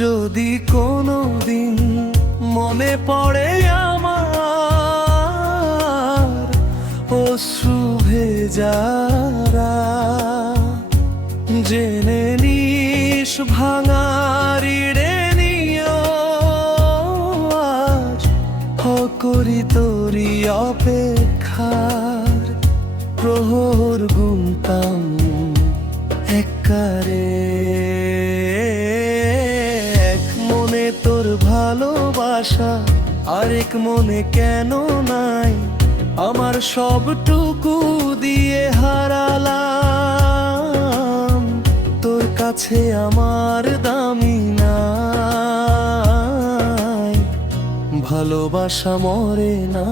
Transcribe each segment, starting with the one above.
যদি কোনো দিন মনে পড়ে আমার অশ্রু ভেজারা, জেনে নিস ভাঙারি রে নিও আজ করি তোরি অপেক্ষার প্রহর গুনতাম একারে। এক মনে তোর ভালোবাসা আরেক মনে কেন নাই, আমার সবটুকু দিয়ে হারালাম, তোর কাছে আমার দামি নাই। ভালোবাসা মরে না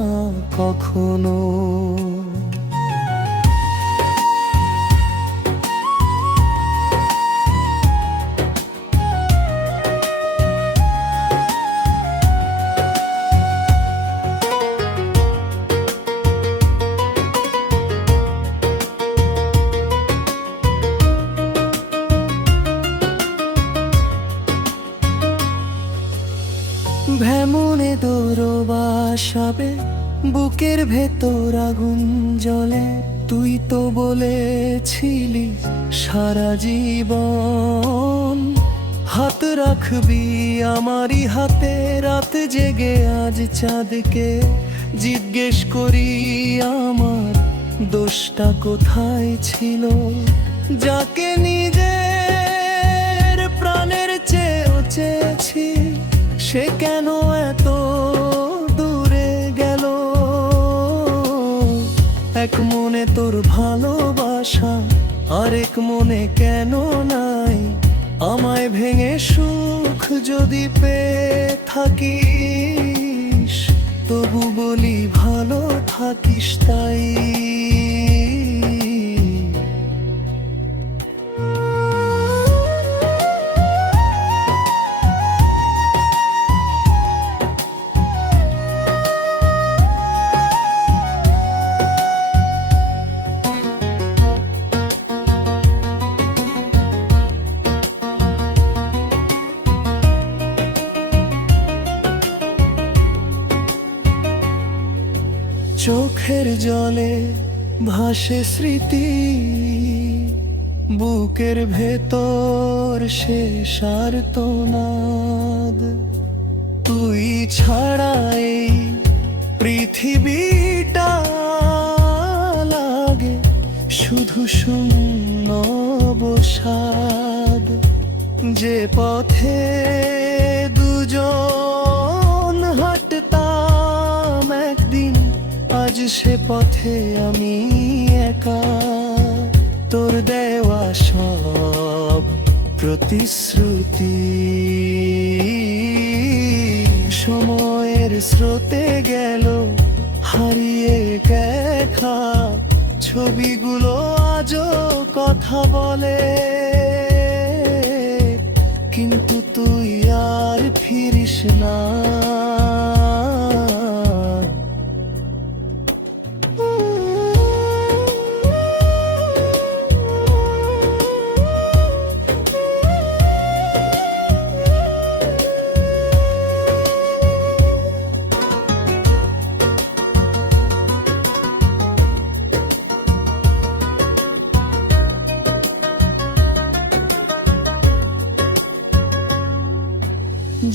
কখনো। ভেমনে দৌড়বাসাবে বুকের ভেতর আগুন জ্বলে, তুই তো বলেছিলি সারা জীবন হাত রাখবি আমারই হাতে। রাত জেগে আজ চাঁদকে জিজ্ঞেস করি আমার দোষটা কোথায় ছিল, যাকে নিজের প্রাণের চেয়েও চেয়েছি সে কেন এত দূরে গেল। এক মনে তোর ভালোবাসা আরেক মনে কেন নাই, আমায় ভেঙে সুখ যদি পেয়ে থাকিস তবু বলি ভালো থাকিস তাই। চোখের জলে ভাসে স্মৃতি, বুকের ভেতর শেষ আর তো নাদ। তুই ছাড়া এই পৃথিবীটা লাগে শুধু শূন্য অবসাদ। যে পথে দুজন হাঁটতাম একদিন, আজ সে পথে আমি একা। তোর দেওয়া সব প্রতিশ্রুতি সময়ের স্রোতে গেল হারিয়ে দেখা। ছবিগুলো আজও কথা বলে, কিন্তু তুই আর ফিরিস না।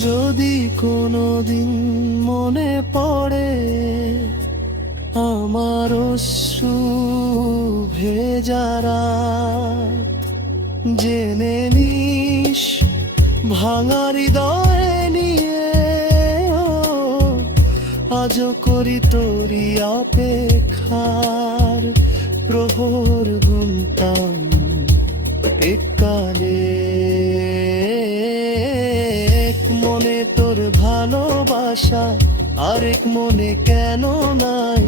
যদি কোনোদিন মনে পড়ে আমার অশ্রু ভেজা রাত, জেনে নিস ভাঙা হৃদয় নিয়ে আজও করি তোরি অপেক্ষার প্রহর গুনতাম এককালে। মনে তোর ভালোবাসা আরেক মনে কেন নাই,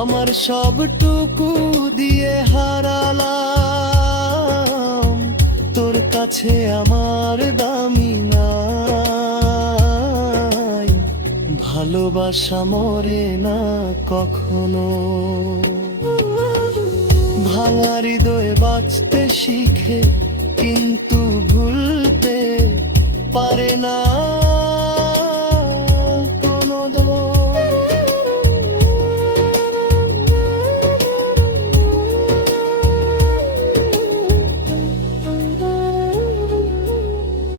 আমার সবটুকু দিয়ে হারালাম, তোর কাছে আমার দামি নাই। ভালোবাসা মরে না কখনো। ভাঙা হৃদয়ে বাঁচতে শিখে কিন্তু ভুলতে পারে না